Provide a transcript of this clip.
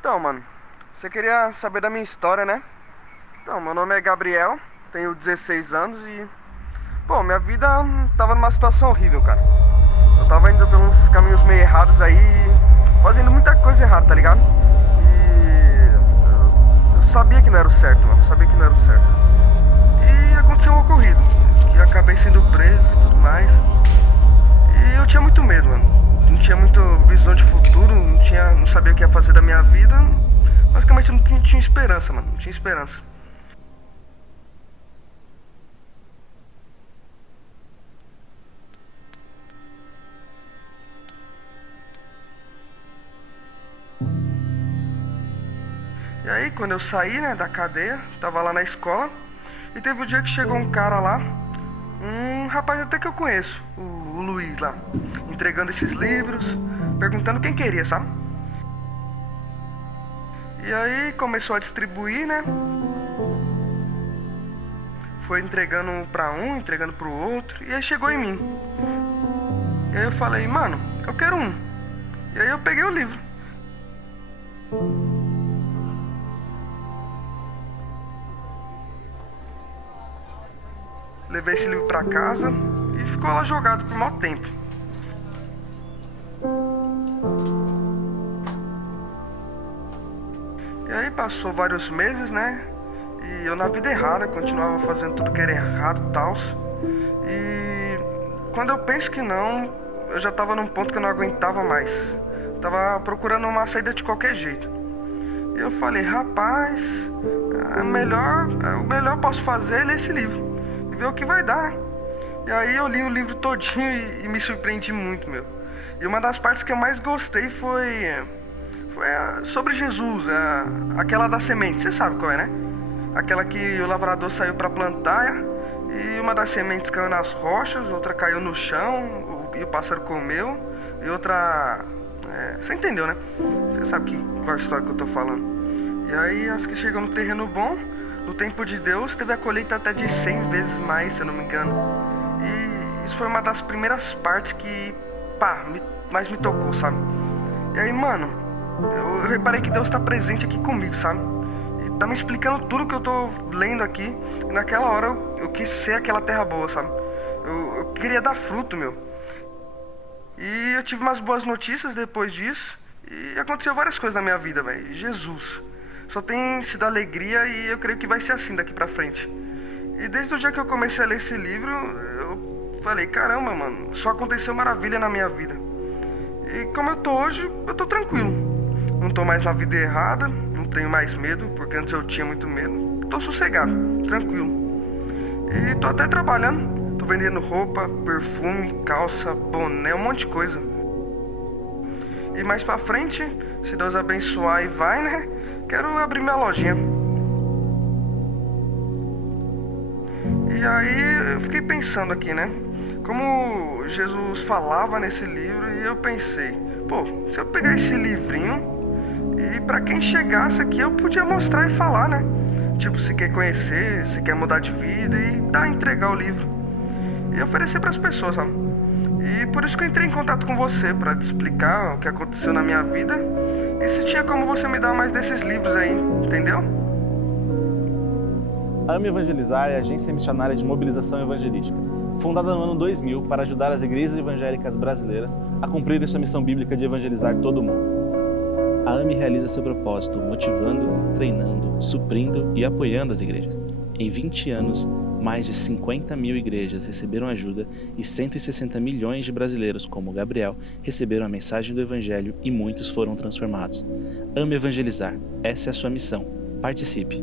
Então, mano, você queria saber da minha história, né? Então, meu nome é Gabriel, tenho 16 anos e, pô, minha vida tava numa situação horrível, cara. Eu tava indo pelos caminhos meio errados aí, fazendo muita coisa errada, tá ligado? E eu sabia que não era o certo, mano, sabia que não era o certo. E aconteceu um ocorrido, que eu acabei sendo preso e tudo mais. E eu tinha muito medo, mano. Não tinha muita visão de futuro, não sabia o que ia fazer da minha vida. Basicamente não tinha esperança, mano. Não tinha esperança. E aí, quando eu saí, né, da cadeia, tava lá na escola. E teve um dia que chegou um cara lá, um rapaz até que eu conheço, o Luiz lá, entregando esses livros, perguntando quem queria, sabe? E aí começou a distribuir, né? Foi entregando pra um, entregando pro outro, e aí chegou em mim. E aí eu falei, mano, eu quero um. E aí eu peguei o livro. Levei esse livro pra casa e ficou lá jogado por mau tempo. E aí passou vários meses, né? E eu na vida errada, continuava fazendo tudo que era errado e tal. E quando eu penso que não, eu já tava num ponto que eu não aguentava mais. Tava procurando uma saída de qualquer jeito. E eu falei, rapaz, o melhor que posso fazer é ler esse livro e ver o que vai dar, né? E aí eu li o livro todinho e me surpreendi muito, meu. E uma das partes que eu mais gostei foi sobre Jesus, aquela da semente, você sabe qual é, né? Aquela que o lavrador saiu para plantar e uma das sementes caiu nas rochas, outra caiu no chão e o pássaro comeu e outra... você entendeu, né? Você sabe qual é a história que eu tô falando. E aí as que chegam no terreno bom, no tempo de Deus, teve a colheita até de 100 vezes mais, se eu não me engano. E isso foi uma das primeiras partes que, mais me tocou, sabe? E aí, mano, eu reparei que Deus tá presente aqui comigo, sabe? E tá me explicando tudo que eu tô lendo aqui. E naquela hora eu quis ser aquela terra boa, sabe? Eu queria dar fruto, meu. E eu tive umas boas notícias depois disso. E aconteceu várias coisas na minha vida, velho. Jesus. Só tem sido alegria e eu creio que vai ser assim daqui pra frente. E desde o dia que eu comecei a ler esse livro, eu falei, caramba, mano, só aconteceu maravilha na minha vida. E como eu tô hoje, eu tô tranquilo. Não tô mais na vida errada, não tenho mais medo, porque antes eu tinha muito medo. Tô sossegado, tranquilo. E tô até trabalhando. Tô vendendo roupa, perfume, calça, boné, um monte de coisa. E mais pra frente, se Deus abençoar e vai, né? Quero abrir minha lojinha. E aí eu fiquei pensando aqui, né? Como Jesus falava nesse livro e eu pensei, pô, se eu pegar esse livrinho e pra quem chegasse aqui eu podia mostrar e falar, né? Tipo, se quer conhecer, se quer mudar de vida e entregar o livro. E oferecer pras pessoas, sabe? E por isso que eu entrei em contato com você, pra te explicar o que aconteceu na minha vida e se tinha como você me dar mais desses livros aí, entendeu? A AME Evangelizar é a agência missionária de mobilização evangelística, fundada no ano 2000 para ajudar as igrejas evangélicas brasileiras a cumprir sua missão bíblica de evangelizar todo mundo. A AME realiza seu propósito motivando, treinando, suprindo e apoiando as igrejas. Em 20 anos, mais de 50 mil igrejas receberam ajuda e 160 milhões de brasileiros, como Gabriel, receberam a mensagem do Evangelho e muitos foram transformados. AME Evangelizar. Essa é a sua missão. Participe!